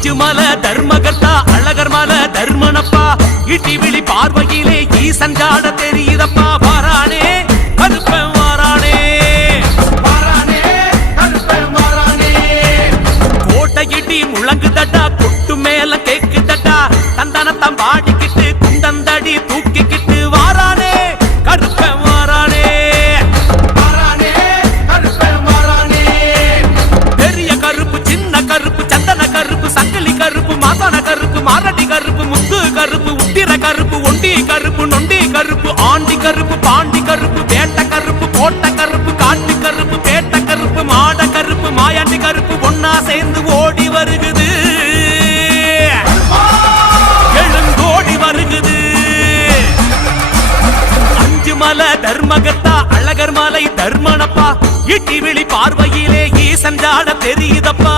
அஞ்சு மலை தர்மகர்த்தா அழகர் மலை தர்மனப்பா இட்டி விழி பார்வையிலே ஈசன் ஜாட தெரியுதப்பா வாரானே கருப்பன் வாரானே வாரானே கருப்பன் வாரானே கோட்டை இடி முழங்குதடா கொட்டு மேல கேக்குதடா தந்தனத்தம் பாடிக்கிட்டு குந்தந்தடி தூக்கிக்கிட்டு வாரானே கருப்பன் வாரானே வாரானே கருப்பன் வாரானே பெரிய கருப்பு சின்ன கருப்பு சந்தன கருப்பு சங்கிலி கருப்பு மாசான கருப்பு மாரடி கருப்பு முத்து கருப்பு உத்திர கருப்பு ஒண்டி கருப்பு நொண்டி கருப்பு ஆண்டி கருப்பு பாண்டி கருப்பு வேட்ட கருப்பு கோட்ட கருப்பு காட்டு கருப்பு பேட்ட கருப்பு மாட கருப்பு மாயாண்டி கருப்பு ஒன்னா சேர்ந்து ஓடி வருகுது எழுந்தோடி வருகுது அஞ்சு மலை தர்மகர்த்தா அழகர் மலை தர்மனப்பா இட்டி விழி பார்வையிலே ஈசன் ஜாட தெரியுதப்பா